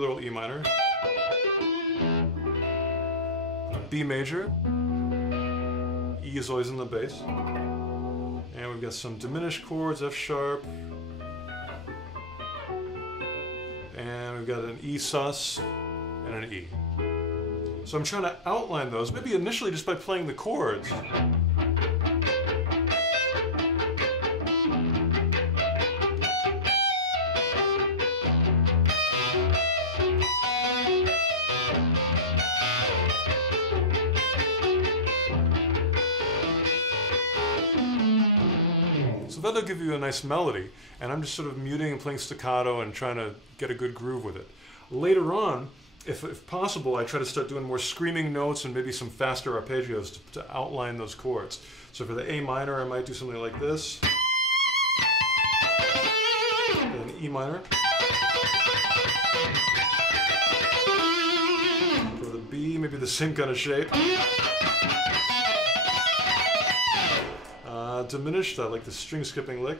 little E minor, B major, E is always in the bass, and we've got some diminished chords, F sharp, and we've got an E sus and an E. So I'm trying to outline those, maybe initially just by playing the chords. So that'll give you a nice melody, and I'm just sort of muting and playing staccato and trying to get a good groove with it. Later on, if possible, I try to start doing more screaming notes and maybe some faster arpeggios to outline those chords. So for the A minor, I might do something like this. Then E minor. For the B, maybe the same kind of shape. Diminished, I like the string skipping lick.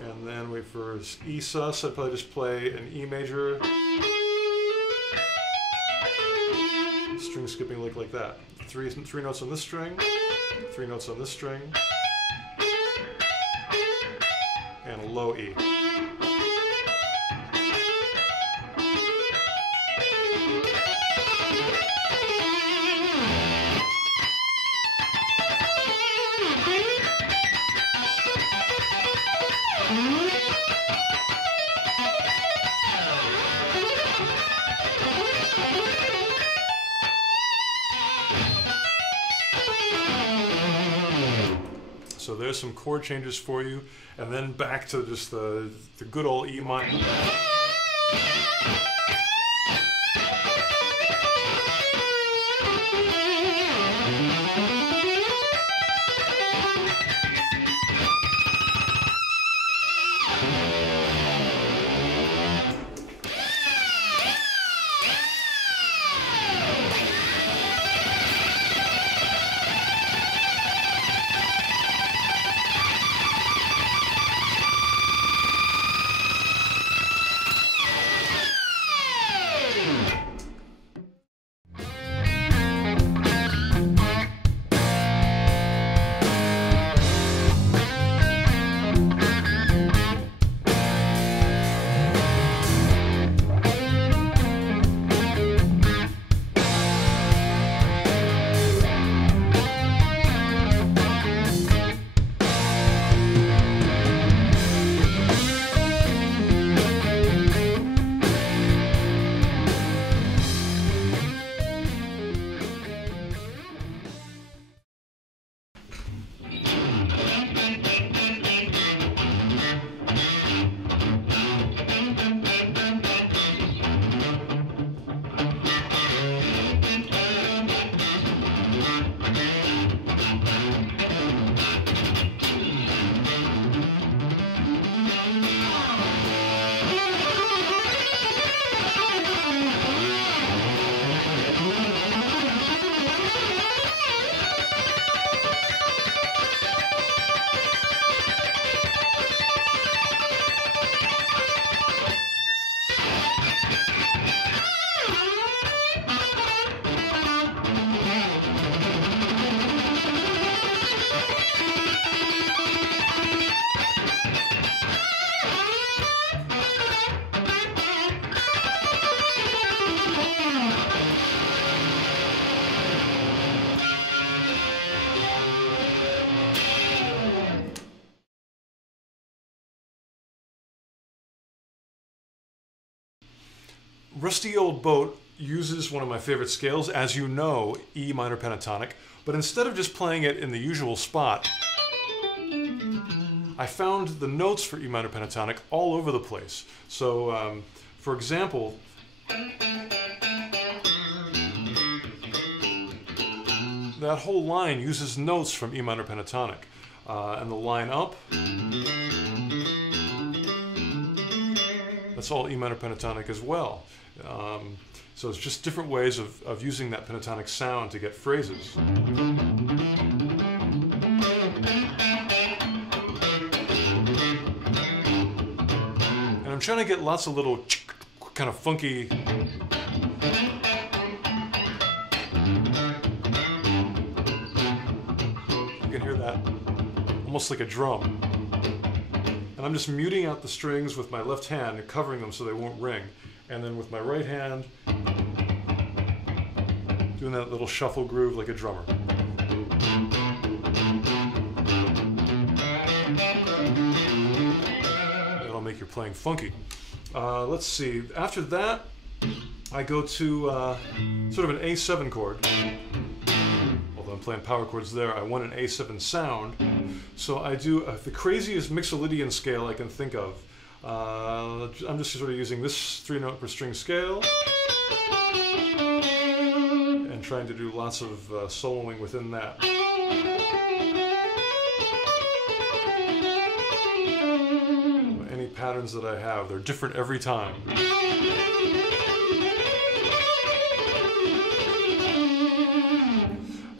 And then for E sus, I'd probably just play an E major, string skipping lick like that. Three notes on this string, 3 notes on this string, and a low E. So there's some chord changes for you, and then back to just the good old E minor. Rusty Old Boat uses one of my favorite scales, as you know, E minor pentatonic, but instead of just playing it in the usual spot, I found the notes for E minor pentatonic all over the place. So, for example, that whole line uses notes from E minor pentatonic. And the line up, that's all E minor pentatonic as well. So it's just different ways of using that pentatonic sound to get phrases. And I'm trying to get lots of little kind of funky. You can hear that, almost like a drum. And I'm just muting out the strings with my left hand and covering them so they won't ring. And then with my right hand, doing that little shuffle groove like a drummer. That'll make your playing funky. Let's see, after that, I go to sort of an A7 chord. Although I'm playing power chords there, I want an A7 sound. So I do the craziest Mixolydian scale I can think of. I'm just sort of using this 3-note per string scale and trying to do lots of soloing within that. Any patterns that I have, they're different every time.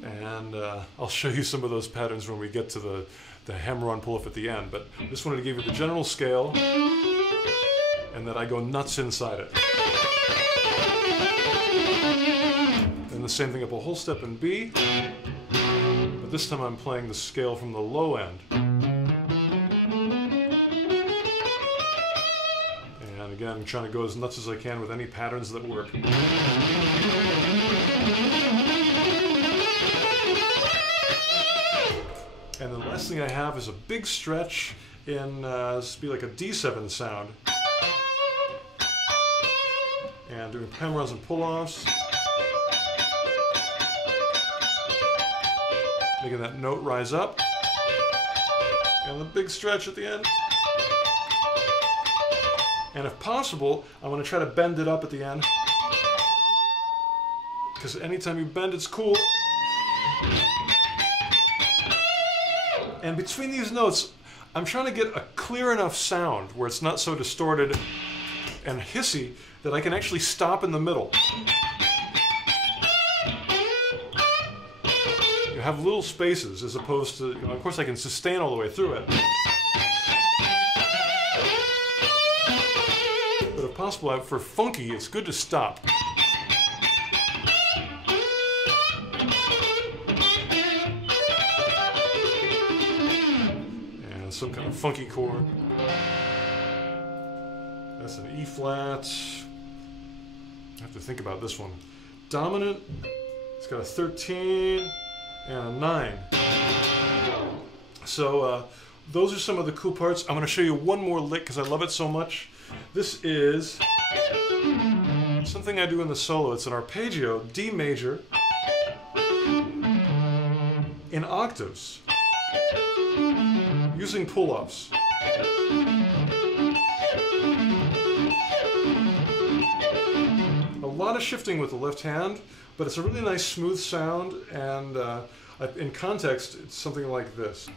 And I'll show you some of those patterns when we get to the hammer-on pull-off at the end, but I just wanted to give you the general scale and that I go nuts inside it. And the same thing up a whole step in B, but this time I'm playing the scale from the low end. And again, I'm trying to go as nuts as I can with any patterns that work. And the last thing I have is a big stretch in, this would be like a D7 sound. And doing hammer-ons and pull-offs. Making that note rise up. And the big stretch at the end. And if possible, I want to try to bend it up at the end. Because anytime you bend, it's cool. And between these notes, I'm trying to get a clear enough sound where it's not so distorted and hissy that I can actually stop in the middle. You have little spaces as opposed to, you know, of course I can sustain all the way through it. But if possible, for funky, it's good to stop. Some kind of funky chord. That's an E flat. I have to think about this one. Dominant, it's got a 13 and a 9. So those are some of the cool parts. I'm going to show you one more lick because I love it so much. This is something I do in the solo. It's an arpeggio, D major, in octaves, using pull-offs. A lot of shifting with the left hand, but it's a really nice smooth sound, and in context, it's something like this.